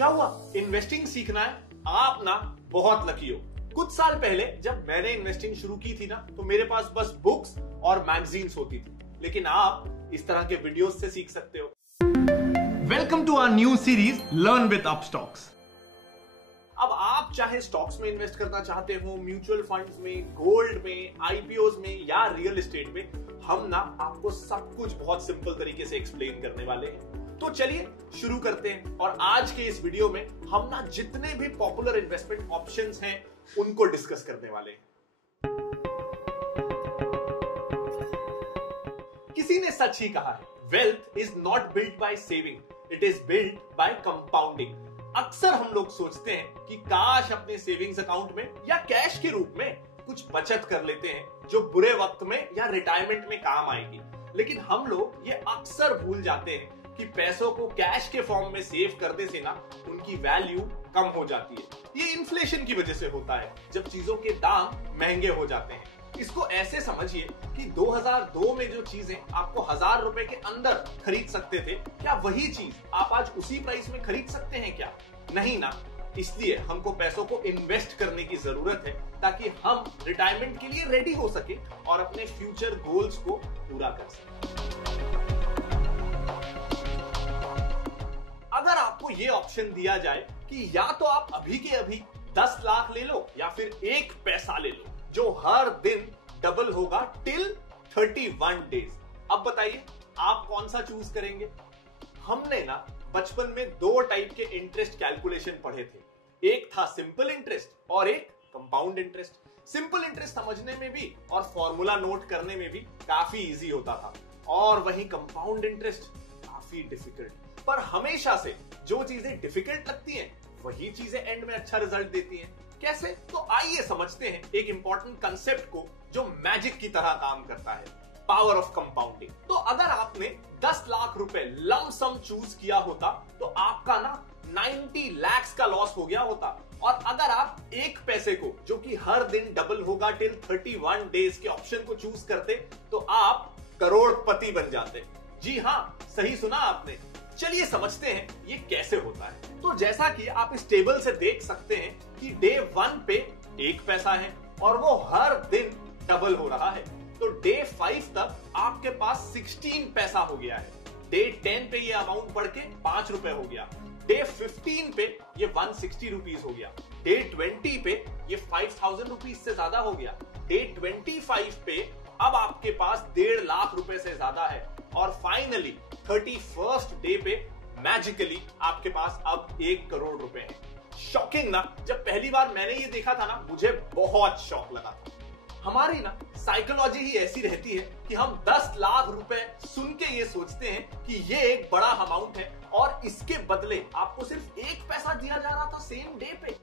क्या हुआ? इन्वेस्टिंग सीखना है? आप ना बहुत लकी हो। कुछ साल पहले जब मैंने इन्वेस्टिंग शुरू की थी ना, तो मेरे पास बस बुक्स और मैगजीन्स होती थी, लेकिन आप इस तरह के वीडियोस से सीख सकते हो। Welcome to our new series learn with Upstox. अब आप चाहे स्टॉक्स में इन्वेस्ट करना चाहते हो, म्यूचुअल फंड्स में, गोल्ड में, आईपीओज में या रियल एस्टेट में, हम ना आपको सब कुछ बहुत सिंपल तरीके से एक्सप्लेन करने वाले हैं। तो चलिए शुरू करते हैं। और आज के इस वीडियो में हम ना जितने भी पॉपुलर इन्वेस्टमेंट ऑप्शंस हैं उनको डिस्कस करने वाले हैं। किसी ने सच ही कहा है, wealth is not built by saving, it is built by compounding. अक्सर हम लोग सोचते हैं कि काश अपने सेविंग्स अकाउंट में या कैश के रूप में कुछ बचत कर लेते हैं जो बुरे वक्त में या रिटायरमेंट में काम आएगी, लेकिन हम लोग ये अक्सर भूल जाते हैं कि पैसों को कैश के फॉर्म में सेव करने से ना उनकी वैल्यू कम हो जाती है। ये इन्फ्लेशन की वजह से होता है, जब चीजों के दाम महंगे हो जाते हैं। इसको ऐसे समझिए कि 2002 में जो चीजें आपको 1000 रुपए के अंदर खरीद सकते थे, क्या वही चीज आप आज उसी प्राइस में खरीद सकते हैं? क्या नहीं ना। इसलिए हमको पैसों को इन्वेस्ट करने की जरूरत है, ताकि हम रिटायरमेंट के लिए रेडी हो सके और अपने फ्यूचर गोल्स को पूरा कर सके। अगर आपको यह ऑप्शन दिया जाए कि या तो आप अभी के अभी 10 लाख ले लो या फिर 1 पैसा ले लो जो हर दिन डबल होगा टिल 31 डेज, अब बताइए आप कौन सा चूज करेंगे? हमने ना बचपन में 2 टाइप के इंटरेस्ट कैलकुलेशन पढ़े थे। एक था सिंपल इंटरेस्ट और एक कंपाउंड इंटरेस्ट। सिंपल इंटरेस्ट समझने में भी और फॉर्मूला नोट करने में भी काफी इजी होता था, और वहीं कंपाउंड इंटरेस्ट काफी डिफिकल्ट। पर हमेशा से जो चीजें डिफिकल्ट लगती हैं वही चीजें एंड में अच्छा रिजल्ट देती हैं। कैसे? तो आइए समझते हैं एक इंपॉर्टेंट कंसेप्ट को जो मैजिक की तरह काम करता है, पावर ऑफ कंपाउंडिंग। तो अगर आपने 10 लाख रुपए लमसम चूज किया होता तो आपका ना 90 लाख का लॉस हो गया होता, और अगर आप 1 पैसे को, जो कि हर दिन डबल होगा टिल 31 डेज के ऑप्शन को चूज करते, तो आप करोड़पति बन जाते। जी हां, सही सुना आपने। चलिए समझते हैं ये कैसे होता है। तो जैसा कि आप इस टेबल से देख सकते हैं कि डे 1 पे 1 पैसा है और वो हर दिन डबल हो रहा है। तो डे 5 तक आपके पास 16 पैसा हो गया है। डे 10 पे ये अमाउंट बढ़ के 5 रुपए हो गया। डे 15 पे ये 160 रुपीज हो गया। डे 20 पे ये 5000 रुपीज से ज्यादा हो गया। डे 25 पे अब आपके पास 1.5 लाख रुपए से ज्यादा है, और फाइनली 31st डे पे मैजिकली आपके पास अब 1 करोड़ रुपए है। शॉकिंग ना? जब पहली बार मैंने ये देखा था ना, मुझे बहुत शॉक लगा था। हमारी ना साइकोलॉजी ही ऐसी रहती है कि हम 10 लाख रुपए सुन के ये सोचते हैं कि ये एक बड़ा अमाउंट है, और इसके बदले आपको सिर्फ 1 पैसा दिया जा रहा था सेम डे पे।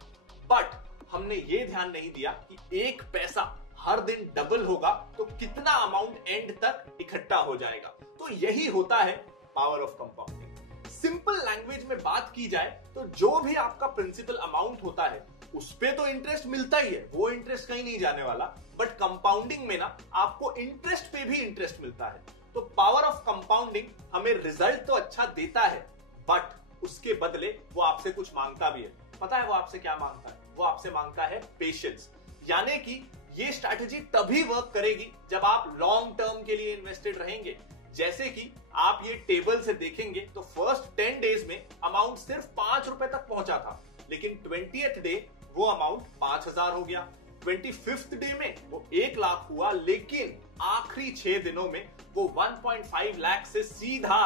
बट हमने ये ध्यान नहीं दिया कि 1 पैसा हर दिन डबल होगा तो कितना अमाउंट एंड तक इकट्ठा हो जाएगा। तो यही होता है power of compounding. Simple language में बात की जाए तो जो भी आपका प्रिंसिपल अमाउंट होता है उस पे तो इंटरेस्ट मिलता ही है, वो इंटरेस्ट कहीं नहीं जाने वाला। बट कंपाउंडिंग में ना आपको इंटरेस्ट पे भी इंटरेस्ट मिलता है। तो पावर ऑफ कंपाउंडिंग हमें रिजल्ट तो अच्छा देता है, बट उसके बदले वो आपसे कुछ मांगता भी है। पता है वो आपसे क्या मांगता है? वो आपसे मांगता है पेशेंस। यानी कि ये स्ट्रैटेजी तभी वर्क करेगी जब आप लॉन्ग टर्म के लिए इन्वेस्टेड रहेंगे। जैसे कि आप ये टेबल से देखेंगे तो फर्स्ट 10 डेज में अमाउंट सिर्फ 5 रुपए तक पहुंचा था, लेकिन 20th डे वो अमाउंट 5000 हो गया। 25th डे में वो 1 लाख हुआ, लेकिन आखिरी 6 दिनों में वो 1.5 लाख से सीधा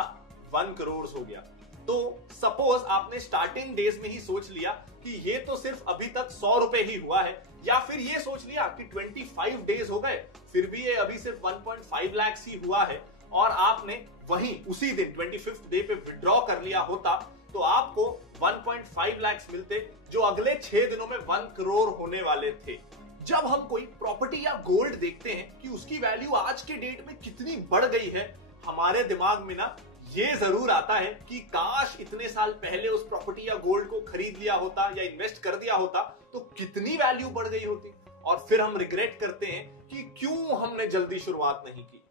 1 करोड़ हो गया। तो सपोज आपने स्टार्टिंग डेज में ही सोच लिया कि ये तो सिर्फ अभी तक 100 रुपए ही हुआ है, या फिर ये सोच लिया कि 25 डेज हो गए फिर भी ये अभी सिर्फ 1.5 लाख ही हुआ है, और आपने वहीं उसी दिन 25th डे पे विड्रॉ कर लिया होता, तो आपको 1.5 लाख मिलते, जो अगले 6 दिनों में 1 करोड़ होने वाले थे। जब हम कोई प्रॉपर्टी या गोल्ड देखते हैं कि उसकी वैल्यू आज के डेट में कितनी बढ़ गई है, हमारे दिमाग में ना ये जरूर आता है कि काश इतने साल पहले उस प्रॉपर्टी या गोल्ड को खरीद लिया होता या इन्वेस्ट कर दिया होता तो कितनी वैल्यू बढ़ गई होती। और फिर हम रिग्रेट करते हैं कि क्यों हमने जल्दी शुरुआत नहीं की।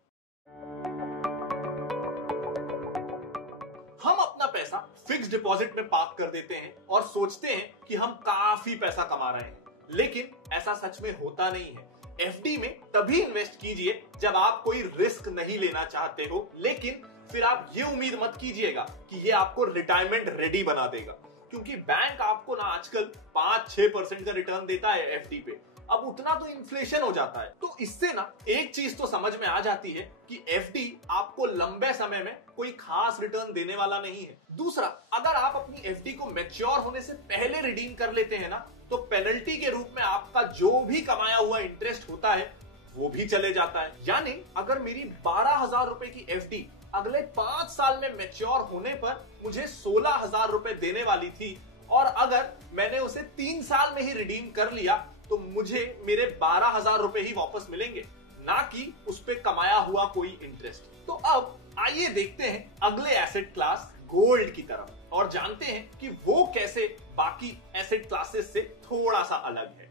हम अपना पैसा फिक्स डिपॉजिट में पार्क कर देते हैं और सोचते हैं कि हम काफी पैसा कमा रहे हैं, लेकिन ऐसा सच में होता नहीं है। एफडी में तभी इन्वेस्ट कीजिए जब आप कोई रिस्क नहीं लेना चाहते हो, लेकिन फिर आप ये उम्मीद मत कीजिएगा कि ये आपको रिटायरमेंट रेडी बना देगा, क्योंकि बैंक आपको ना आजकल 5-6% का रिटर्न देता है एफडी पे। अब उतना तो इन्फ्लेशन हो जाता है। तो इससे ना एक चीज तो समझ में आ जाती है कि एफडी आपको लंबे समय में कोई खास रिटर्न देने वाला नहीं है। दूसरा, अगर आप अपनी एफडी को मैच्योर होने से पहले रिडीम कर लेते हैं ना, तो पेनल्टी के रूप में आपका जो भी कमाया हुआ इंटरेस्ट होता है वो भी चले जाता है। यानी अगर मेरी 12,000 रुपए की एफडी अगले 5 साल में मैच्योर होने पर मुझे 16,000 रुपए देने वाली थी, और अगर मैंने उसे 3 साल में ही रिडीम कर लिया तो मुझे मेरे 12,000 रुपए ही वापस मिलेंगे, ना कि उस पे कमाया हुआ कोई इंटरेस्ट। तो अब आइए देखते हैं अगले एसेट क्लास गोल्ड की तरफ और जानते हैं कि वो कैसे बाकी एसेट क्लासेस से थोड़ा सा अलग है।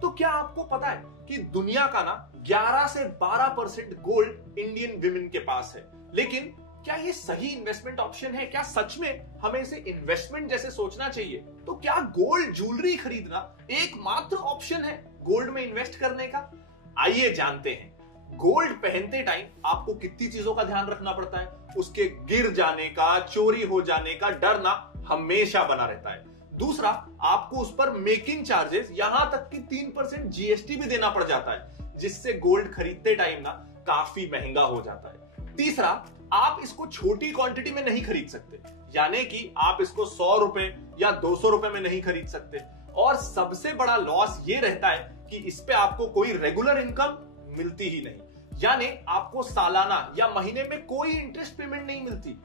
तो क्या आपको पता है कि दुनिया का ना 11 से 12% गोल्ड इंडियन विमेन के पास है, लेकिन क्या ये सही इन्वेस्टमेंट ऑप्शन है? क्या सच में हमें इसे इन्वेस्टमेंट जैसे सोचना चाहिए? तो क्या गोल्ड ज्वेलरी खरीदना एकमात्र ऑप्शन है गोल्ड में इन्वेस्ट करने का? आइए जानते हैं। गोल्ड पहनते टाइम आपको कितनी चीजों का ध्यान रखना पड़ता है। उसके गिर जाने का, चोरी हो जाने का डर ना हमेशा बना रहता है। दूसरा, आपको उस पर मेकिंग चार्जेस यहां तक कि 3% जीएसटी भी देना पड़ जाता है, जिससे गोल्ड खरीदते टाइम ना काफी महंगा हो जाता है। तीसरा, आप इसको छोटी क्वांटिटी में नहीं खरीद सकते, यानी कि आप इसको 100 रुपए या 200 रुपए में नहीं खरीद सकते। और सबसे बड़ा लॉस ये रहता है कि इस पे आपको कोई रेगुलर इनकम मिलती ही नहीं, यानी आपको सालाना या महीने में कोई इंटरेस्ट पेमेंट नहीं मिलती।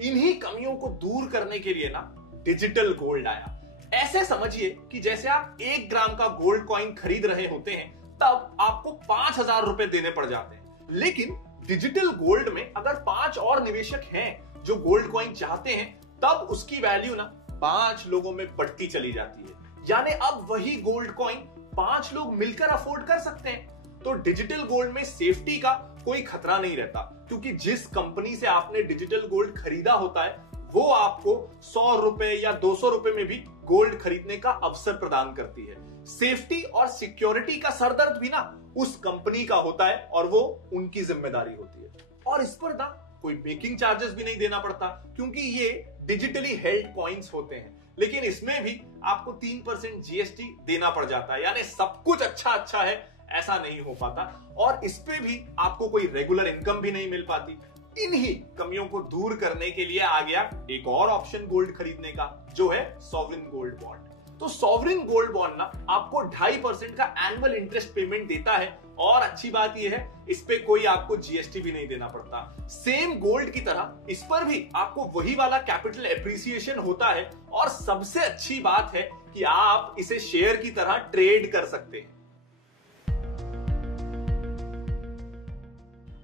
इन्हीं कमियों को दूर करने के लिए ना डिजिटल गोल्ड आया। ऐसे समझिए कि जैसे आप 1 ग्राम का गोल्ड कॉइन खरीद रहे होते हैं, तब आपको 5,000 रुपए देने पड़ जाते हैं। लेकिन डिजिटल गोल्ड में अगर 5 और निवेशक हैं जो गोल्ड कॉइन चाहते हैं, तब उसकी वैल्यू ना 5 लोगों में बढ़ती चली जाती है। यानी अब वही गोल्ड कॉइन 5 लोग मिलकर अफोर्ड कर सकते हैं। तो डिजिटल गोल्ड में सेफ्टी का कोई खतरा नहीं रहता, क्योंकि जिस कंपनी से आपने डिजिटल गोल्ड खरीदा होता है वो आपको 100 रुपए या 200 रुपए में भी गोल्ड खरीदने का अवसर प्रदान करती है। सेफ्टी और सिक्योरिटी का सरदर्द भी ना उस कंपनी का होता है और वो उनकी जिम्मेदारी होती है। और इस पर ना कोई मेकिंग चार्जेस भी नहीं देना पड़ता, क्योंकि ये डिजिटली हेल्ड कॉइन्स होते हैं। लेकिन इसमें भी आपको 3% जीएसटी देना पड़ जाता है, यानी सब कुछ अच्छा है ऐसा नहीं हो पाता। और इस पे भी आपको कोई रेगुलर इनकम भी नहीं मिल पाती। इन्हीं कमियों को दूर करने के लिए आ गया एक और ऑप्शन गोल्ड खरीदने का, जो है सॉवरिन गोल्ड बॉन्ड। तो सॉवरिन गोल्ड बॉन्ड ना आपको 2.5% का एनुअल इंटरेस्ट पेमेंट देता है, और अच्छी बात यह है इस पे कोई आपको जीएसटी भी नहीं देना पड़ता। सेम गोल्ड की तरह इस पर भी आपको वही वाला कैपिटल एप्रिसिएशन होता है, और सबसे अच्छी बात है कि आप इसे शेयर की तरह ट्रेड कर सकते हैं।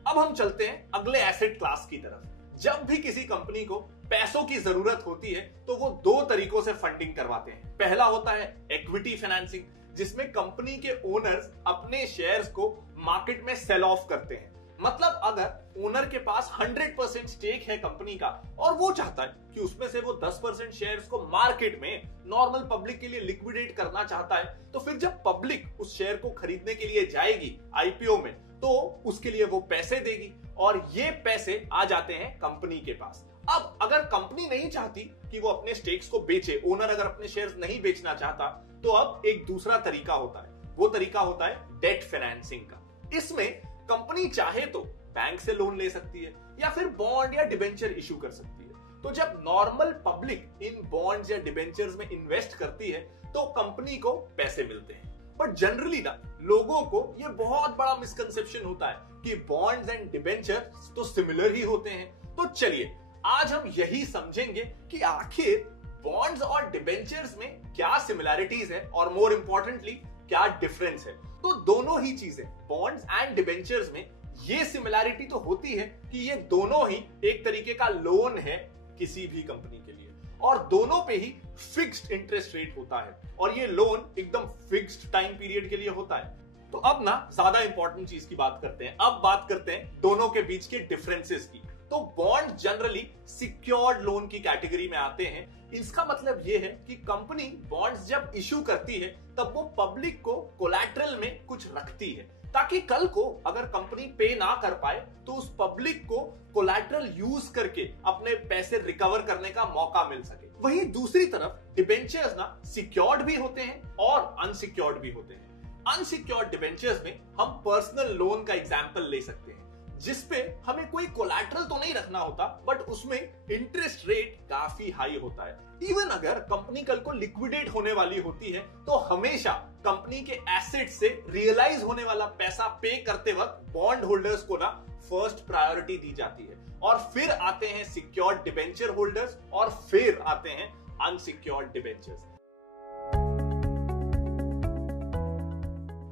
अब हम चलते हैं अगले एसेट क्लास की तरफ। जब भी किसी कंपनी को पैसों की जरूरत होती है तो वो 2 तरीकों से फंडिंग करवाते हैं। पहला होता है इक्विटी फाइनेंसिंग, जिसमें कंपनी के ओनर्स अपने शेयर्स को मार्केट में सेल ऑफ करते हैं। मतलब अगर ओनर के पास 100% स्टेक है कंपनी का और वो चाहता है कि उसमें से वो 10% शेयर्स को मार्केट में नॉर्मल पब्लिक के लिए लिक्विडेट करना चाहता है, तो फिर जब पब्लिक उस शेयर को खरीदने के लिए जाएगी आईपीओ में, तो उसके लिए वो पैसे देगी और ये पैसे आ जाते हैं कंपनी के पास। अब अगर कंपनी नहीं चाहती कि वो अपने स्टेक्स को बेचे, ओनर अगर अपने शेयर्स नहीं बेचना चाहता, तो अब एक दूसरा तरीका होता है। वो तरीका होता है डेट फाइनेंसिंग का। इसमें कंपनी चाहे तो बैंक से लोन ले सकती है या फिर बॉन्ड या डिबेंचर इशू कर सकती है। तो जब नॉर्मल पब्लिक इन बॉन्ड्स या डिबेंचर्स में इन्वेस्ट करती है तो कंपनी को पैसे मिलते हैं। बट जनरली ना लोगों को ये बहुत बड़ा मिसकंसेप्शन होता है कि बॉन्ड्स एंड डिबेंचर्स तो सिमिलर ही होते हैं। तो चलिए आज हम यही समझेंगे कि आखिर बॉन्ड्स और डिबेंचर्स में क्या सिमिलैरिटीज है और मोर इंपॉर्टेंटली क्या डिफरेंस है। तो दोनों ही चीजें, बॉन्ड्स एंड डिबेंचर्स में ये सिमिलैरिटी तो होती है कि ये दोनों ही एक तरीके का लोन है किसी भी कंपनी के लिए, और दोनों पे ही फिक्स्ड इंटरेस्ट रेट होता है, और ये लोन एकदम फिक्स्ड टाइम पीरियड के लिए होता है। तो अब ना ज्यादा इंपॉर्टेंट चीज की बात करते हैं। अब बात करते हैं दोनों के बीच के डिफरेंसेस की। तो बॉन्ड जनरली सिक्योर्ड लोन की कैटेगरी में आते हैं। इसका मतलब यह है कि कंपनी बॉन्ड्स जब इशू करती है तब वो पब्लिक को कोलैटरल में कुछ रखती है, ताकि कल को अगर कंपनी पे ना कर पाए तो उस पब्लिक को कोलैटरल यूज करके अपने पैसे रिकवर करने का मौका मिल सके। वहीं दूसरी तरफ डिबेंचर्स ना सिक्योर्ड भी होते हैं और अनसिक्योर्ड भी होते हैं। अनसिक्योर्ड डिबेंचर्स में हम पर्सनल लोन का एग्जांपल ले सकते हैं, जिसपे हमें कोई कोलैटरल तो नहीं रखना होता, बट उसमें इंटरेस्ट रेट काफी हाई होता है। इवन अगर कंपनी कल को लिक्विडेट होने वाली होती है तो हमेशा कंपनी के एसेट से रियलाइज होने वाला पैसा पे करते वक्त बॉन्ड होल्डर्स को ना फर्स्ट प्रायोरिटी दी जाती है, और फिर आते हैं सिक्योर्ड डिबेंचर होल्डर्स, और फिर आते हैं अनसिक्योर्ड डिबेंचर्स।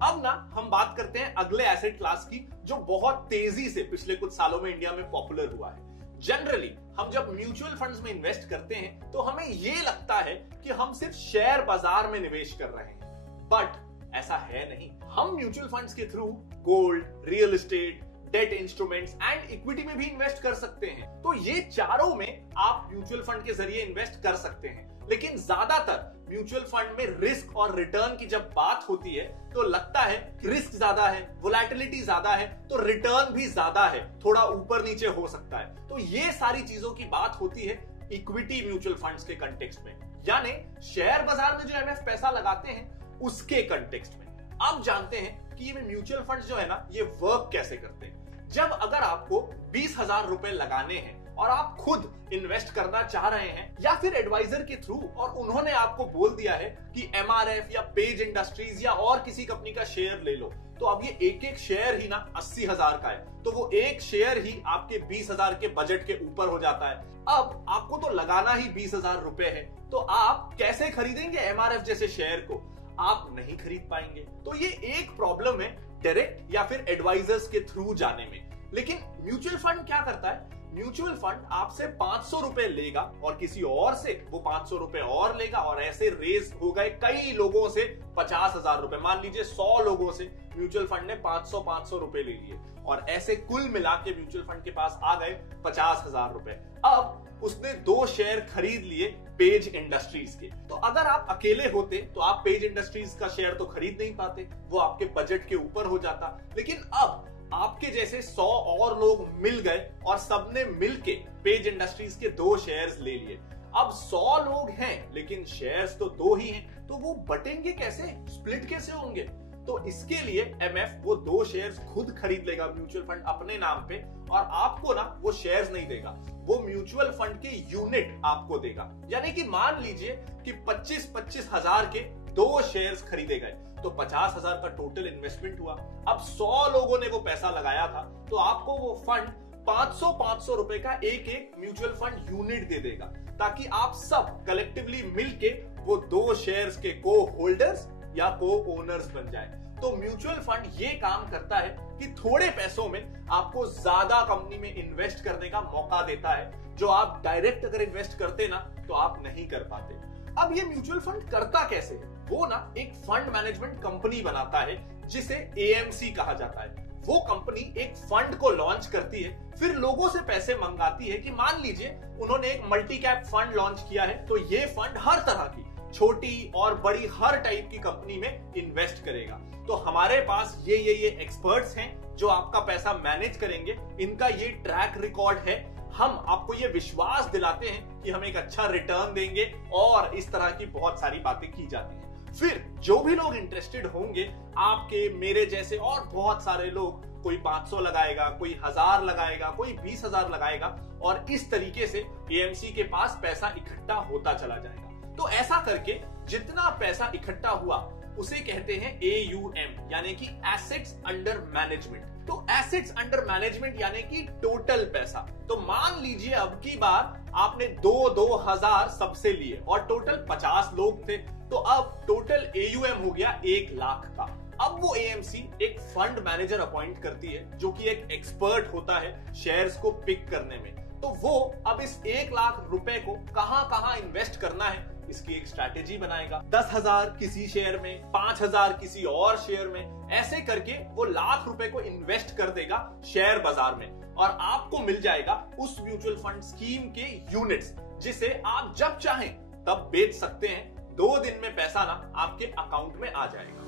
अब ना हम बात करते हैं अगले एसेट क्लास की, जो बहुत तेजी से पिछले कुछ सालों में इंडिया में पॉपुलर हुआ है। जनरली हम जब म्यूचुअल फंड्स में इन्वेस्ट करते हैं तो हमें यह लगता है कि हम सिर्फ शेयर बाजार में निवेश कर रहे हैं, बट ऐसा है नहीं। हम म्यूचुअल फंड्स के through gold, real estate, debt instruments and equity में भी इन्वेस्ट कर सकते हैं। तो ये चारों में आप म्यूचुअल फंड के जरिए इन्वेस्ट कर सकते हैं। लेकिन ज्यादातर म्यूचुअल फंड में रिस्क और रिटर्न की जब बात होती है तो लगता है कि रिस्क ज्यादा है, वोलेटिलिटी ज्यादा है, तो रिटर्न भी ज्यादा है, थोड़ा ऊपर नीचे हो सकता है। तो ये सारी चीजों की बात होती है इक्विटी म्यूचुअल फंड्स के कंटेक्स्ट में, यानी शेयर बाजार में जो एमएफ पैसा लगाते हैं उसके कंटेक्स्ट में। अब जानते हैं कि ये म्यूचुअल फंड्स जो है ना, ये वर्क कैसे करते हैं। जब अगर आपको 20,000 रुपए लगाने हैं और आप खुद इन्वेस्ट करना चाह रहे हैं, या फिर एडवाइजर के थ्रू, और उन्होंने आपको बोल दिया है कि एमआरएफ या पेज इंडस्ट्रीज या और किसी कंपनी का शेयर ले लो, तो अब ये एक एक शेयर ही ना 80,000 का है, तो वो एक शेयर ही आपके 20,000 के बजट के ऊपर हो जाता है। अब आपको तो लगाना ही 20,000 रुपए है, तो आप कैसे खरीदेंगे एमआरएफ जैसे शेयर को? आप नहीं खरीद पाएंगे। तो ये एक प्रॉब्लम है डायरेक्ट या फिर एडवाइजर्स के थ्रू जाने में। लेकिन म्यूचुअल फंड क्या करता है? म्यूचुअल फंड आपसे 500 रुपए लेगा और किसी और से वो 500 रुपए और लेगा, और ऐसे रेस हो गए कई लोगों से 50,000 रुपए। मान लीजिए 100 लोगों से म्यूचुअल फंड ने 500 रुपए ले लिए, और ऐसे कुल मिला के म्यूचुअल फंड के पास आ गए 50,000 रुपए। अब उसने 2 शेयर खरीद लिए पेज इंडस्ट्रीज के। तो अगर आप अकेले होते तो आप पेज इंडस्ट्रीज का शेयर तो खरीद नहीं पाते, वो आपके बजट के ऊपर हो जाता। लेकिन अब आपके जैसे 100 और लोग मिल गए और सबने मिलके पेज इंडस्ट्रीज के 2 शेयर्स ले लिए। अब 100 लोग हैं लेकिन शेयर्स तो 2 ही हैं, तो वो बटेंगे कैसे, स्प्लिट कैसे होंगे? तो इसके लिए एमएफ वो 2 शेयर्स खुद खरीद लेगा म्यूचुअल फंड अपने नाम पे, और आपको ना वो शेयर्स नहीं देगा, वो म्यूचुअल फंड के यूनिट आपको देगा। यानी कि मान लीजिए कि 25-25 हजार के 2 शेयर्स खरीदे गए, तो 50,000 का टोटल इन्वेस्टमेंट हुआ। अब 100 लोगों ने वो पैसा लगाया था, तो आपको वो फंड 500 रुपए का एक एक म्यूचुअल फंड यूनिट दे देगा, ताकि आप सब कलेक्टिवली मिलके वो 2 शेयर्स के को होल्डर्स या को ओनर्स बन जाए। तो म्यूचुअल फंड ये काम करता है कि थोड़े पैसों में आपको ज्यादा कंपनी में इन्वेस्ट करने का मौका देता है, जो आप डायरेक्ट अगर इन्वेस्ट करते ना तो आप नहीं कर पाते। अब ये म्यूचुअल फंड करता कैसे है? वो ना एक फंड मैनेजमेंट कंपनी बनाता है जिसे एएमसी कहा जाता है। वो कंपनी एक फंड को लॉन्च करती है, फिर लोगों से पैसे मंगाती है कि मान लीजिए उन्होंने एक मल्टी कैप फंड लॉन्च किया है, तो ये फंड हर तरह की छोटी और बड़ी हर टाइप की कंपनी में इन्वेस्ट करेगा। तो हमारे पास ये एक्सपर्ट्स हैं जो आपका पैसा मैनेज करेंगे, इनका ये ट्रैक रिकॉर्ड है। हम आपको ये विश्वास दिलाते हैं कि हम एक अच्छा रिटर्न देंगे, और इस तरह की बहुत सारी बातें की जाती हैं। फिर जो भी लोग इंटरेस्टेड होंगे, आपके मेरे जैसे और बहुत सारे लोग, कोई 500 लगाएगा, कोई 1000 लगाएगा, कोई 20,000 लगाएगा, और इस तरीके से एएमसी के पास पैसा इकट्ठा होता चला जाएगा। तो ऐसा करके जितना पैसा इकट्ठा हुआ उसे कहते हैं AUM, यानी कि एसेट्स अंडर मैनेजमेंट। तो एसेट्स अंडर मैनेजमेंट यानी कि टोटल पैसा। तो मान लीजिए अब की बार आपने 2,000 सबसे लिए और टोटल 50 लोग थे, तो अब टोटल AUM हो गया 1 लाख का। अब वो AMC एक फंड मैनेजर अपॉइंट करती है, जो कि एक एक्सपर्ट होता है शेयर्स को पिक करने में। तो वो अब इस 1 लाख रुपए को कहां कहां इन्वेस्ट करना है इसकी एक स्ट्रैटेजी बनाएगा। 10,000 किसी शेयर में, 5,000 किसी और शेयर में, ऐसे करके वो लाख रुपए को इन्वेस्ट कर देगा शेयर बाजार में और आपको मिल जाएगा उस म्यूचुअल फंड स्कीम के यूनिट्स, जिसे आप जब चाहें तब बेच सकते हैं। 2 दिन में पैसा ना आपके अकाउंट में आ जाएगा।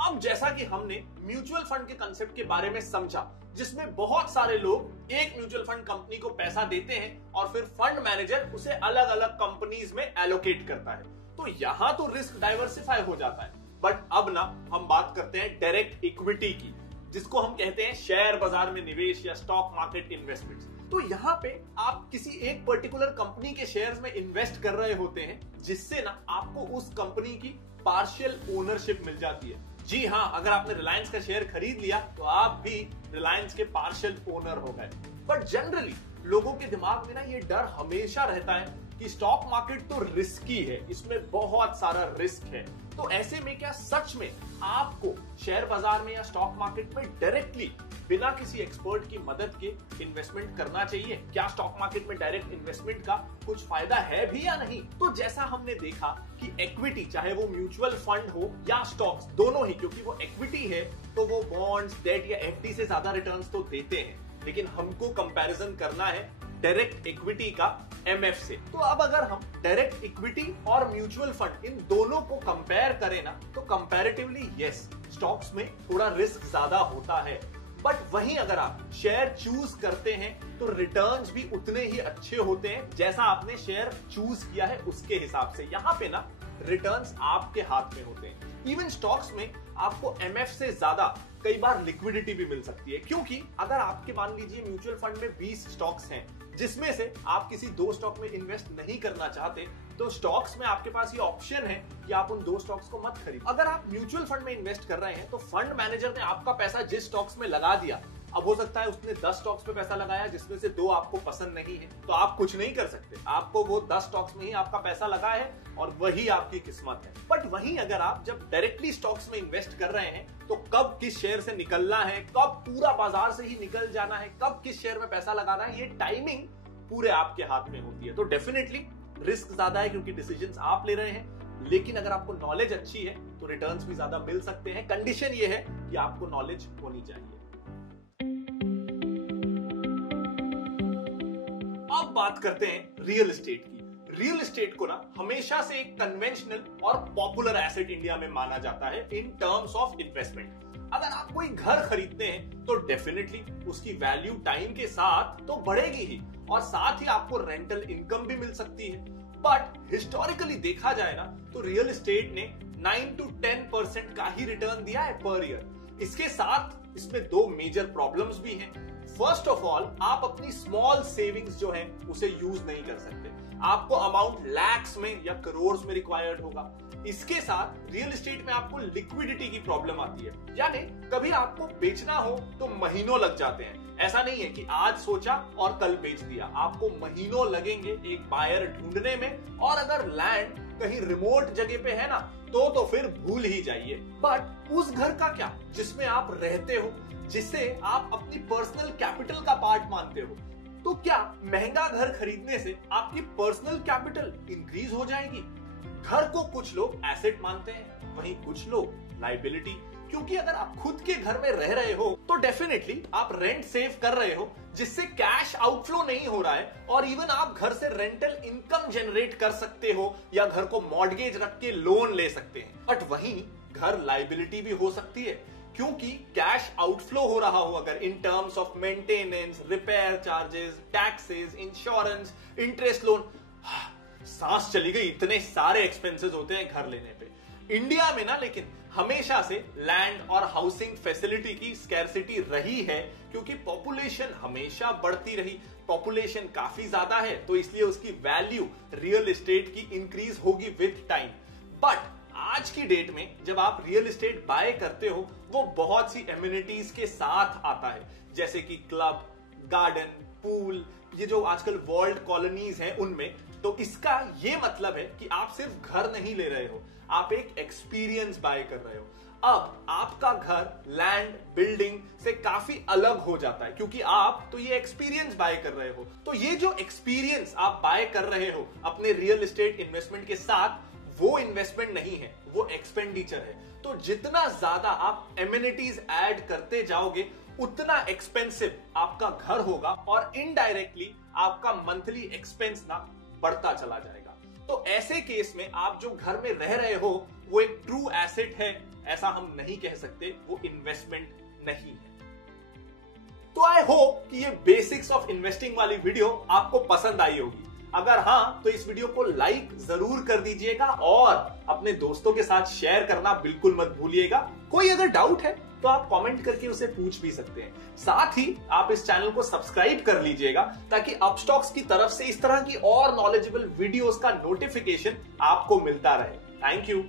अब जैसा कि हमने म्यूचुअल फंड के कंसेप्ट के बारे में समझा, जिसमें बहुत सारे लोग एक म्यूचुअल फंड कंपनी को पैसा देते हैं और फिर फंड मैनेजर उसे अलग अलग कंपनीज में एलोकेट करता है, तो यहां तो रिस्क डाइवर्सिफाई हो जाता है। बट अब ना हम बात करते हैं डायरेक्ट इक्विटी की, जिसको हम कहते हैं शेयर बाजार में निवेश या स्टॉक मार्केट इन्वेस्टमेंट्स। तो यहाँ पे आप किसी एक पर्टिकुलर कंपनी के शेयर्स में इन्वेस्ट कर रहे होते हैं, जिससे ना आपको उस कंपनी की पार्शियल ओनरशिप मिल जाती है। जी हाँ, अगर आपने रिलायंस का शेयर खरीद लिया तो आप भी रिलायंस के पार्शियल ओनर हो गए। बट जनरली लोगों के दिमाग में ना ये डर हमेशा रहता है कि स्टॉक मार्केट तो रिस्की है, इसमें बहुत सारा रिस्क है। तो ऐसे में क्या सच में आपको शेयर बाजार में या स्टॉक मार्केट में डायरेक्टली बिना किसी एक्सपर्ट की मदद के इन्वेस्टमेंट करना चाहिए? क्या स्टॉक मार्केट में डायरेक्ट इन्वेस्टमेंट का कुछ फायदा है भी या नहीं? तो जैसा हमने देखा कि इक्विटी, चाहे वो म्यूचुअल फंड हो या स्टॉक्स, दोनों ही, क्योंकि वो इक्विटी है तो वो बॉन्ड्स, डेट या एफडी से ज्यादा रिटर्न्स तो देते हैं, लेकिन हमको कंपैरिजन करना है डायरेक्ट इक्विटी का एमएफ से। तो अब अगर हम डायरेक्ट इक्विटी और म्यूचुअल फंड इन दोनों को कंपेयर करें ना, तो कंपैरेटिवली यस, स्टॉक्स में थोड़ा रिस्क ज्यादा होता है। बट वहीं अगर आप शेयर चूज करते हैं तो रिटर्न्स भी उतने ही अच्छे होते हैं जैसा आपने शेयर चूज किया है उसके हिसाब से। यहाँ पे ना रिटर्न्स आपके हाथ में होते हैं। इवन स्टॉक्स में आपको एमएफ से ज्यादा कई बार लिक्विडिटी भी मिल सकती है, क्योंकि अगर आपके मान लीजिए म्यूचुअल फंड में 20 स्टॉक्स हैं, जिसमें से आप किसी 2 स्टॉक में इन्वेस्ट नहीं करना चाहते, तो स्टॉक्स में आपके पास ये ऑप्शन है कि आप उन 2 स्टॉक्स को मत खरीदो। अगर आप म्यूचुअल फंड में इन्वेस्ट कर रहे हैं तो फंड मैनेजर ने आपका पैसा जिस स्टॉक्स में लगा दिया, अब हो सकता है उसने 10 स्टॉक्स पे पैसा लगाया जिसमें से 2 आपको पसंद नहीं है, तो आप कुछ नहीं कर सकते। आपको वो 10 स्टॉक्स में ही आपका पैसा लगा है और वही आपकी किस्मत है। बट वहीं अगर आप जब डायरेक्टली स्टॉक्स में इन्वेस्ट कर रहे हैं, तो कब किस शेयर से निकलना है, कब पूरा बाजार से ही निकल जाना है, कब किस शेयर में पैसा लगाना है, ये टाइमिंग पूरे आपके हाथ में होती है। तो डेफिनेटली रिस्क ज्यादा है क्योंकि डिसीजंस आप ले रहे हैं, लेकिन अगर आपको नॉलेज अच्छी है तो रिटर्न्स भी ज्यादा मिल सकते हैं। कंडीशन ये है कि आपको नॉलेज होनी चाहिए। अब बात करते हैं रियल एस्टेट की। रियल एस्टेट को ना हमेशा से एक कन्वेंशनल और पॉपुलर एसेट इंडिया में माना जाता है इन टर्म्स ऑफ इन्वेस्टमेंट। अगर आप कोई घर खरीदते हैं तो डेफिनेटली उसकी वैल्यू टाइम के साथ तो बढ़ेगी ही, और साथ ही आपको रेंटल इनकम भी मिल सकती है। बट हिस्टोरिकली देखा जाए ना, तो रियल एस्टेट ने 9 to 10% का ही रिटर्न दिया है पर ईयर। इसके साथ इसमें 2 मेजर प्रॉब्लम्स भी हैं। फर्स्ट ऑफ ऑल, आप अपनी स्मॉल सेविंग्स जो है उसे यूज नहीं कर सकते। आपको अमाउंट लैक्स में या करोड़ में रिक्वायर्ड होगा। इसके साथ रियल एस्टेट में आपको लिक्विडिटी की प्रॉब्लम आती है, यानी कभी आपको बेचना हो तो महीनों लग जाते हैं। ऐसा नहीं है कि आज सोचा और कल बेच दिया, आपको महीनों लगेंगे एक बायर ढूंढने में। और अगर लैंड कहीं रिमोट जगह पे है ना, तो फिर भूल ही जाइए। बट उस घर का क्या जिसमें आप रहते हो, जिसे आप अपनी पर्सनल कैपिटल का पार्ट मानते हो, तो क्या महंगा घर खरीदने से आपकी पर्सनल कैपिटल इंक्रीज हो जाएगी? घर को कुछ लोग एसेट मानते हैं, वहीं कुछ लोग लायबिलिटी, क्योंकि अगर आप खुद के घर में रह रहे हो तो डेफिनेटली आप रेंट सेव कर रहे हो, जिससे कैश आउटफ्लो नहीं हो रहा है, और इवन आप घर से रेंटल इनकम जनरेट कर सकते हो या घर को मॉर्गेज रख के लोन ले सकते हैं। बट वहीं घर लायबिलिटी भी हो सकती है, क्योंकि कैश आउटफ्लो हो रहा हो अगर in terms of maintenance, repair charges, taxes, insurance, interest, loan. सांस चली गई, इतने सारे एक्सपेंसेस होते हैं घर लेने पे। इंडिया में ना लेकिन हमेशा से लैंड और हाउसिंग फैसिलिटी की स्कैर्सिटी रही है, क्योंकि पॉपुलेशन हमेशा बढ़ती रही। पॉपुलेशन काफी ज्यादा है तो इसलिए उसकी वैल्यू रियल एस्टेट की इंक्रीज होगी विद टाइम। बट आज की डेट में जब आप रियल एस्टेट बाय करते हो, वो बहुत सी एमिनिटीज के साथ आता है, जैसे कि क्लब, गार्डन, पूल, ये जो आजकल वर्ल्ड कॉलोनीज हैं उनमें। तो इसका ये मतलब है कि आप सिर्फ घर नहीं ले रहे हो, आप एक एक्सपीरियंस बाय कर रहे हो। अब आपका घर लैंड बिल्डिंग से काफी अलग हो जाता है, क्योंकि आप तो ये एक्सपीरियंस बाय कर रहे हो। तो ये जो एक्सपीरियंस आप बाय कर रहे हो अपने रियल एस्टेट इन्वेस्टमेंट के साथ, वो इन्वेस्टमेंट नहीं है, वो एक्सपेंडिचर है। तो जितना ज्यादा आप एमिनिटीज ऐड करते जाओगे उतना एक्सपेंसिव आपका घर होगा और इनडायरेक्टली आपका मंथली एक्सपेंस ना बढ़ता चला जाएगा। तो ऐसे केस में आप जो घर में रह रहे हो वो एक ट्रू एसेट है ऐसा हम नहीं कह सकते, वो इन्वेस्टमेंट नहीं है। तो आई होप कि ये बेसिक्स ऑफ इन्वेस्टिंग वाली वीडियो आपको पसंद आई होगी। अगर हाँ तो इस वीडियो को लाइक जरूर कर दीजिएगा और अपने दोस्तों के साथ शेयर करना बिल्कुल मत भूलिएगा। कोई अगर डाउट है तो आप कमेंट करके उसे पूछ भी सकते हैं। साथ ही आप इस चैनल को सब्सक्राइब कर लीजिएगा ताकि अपस्टॉक्स की तरफ से इस तरह की और नॉलेजेबल वीडियोस का नोटिफिकेशन आपको मिलता रहे। Thank you.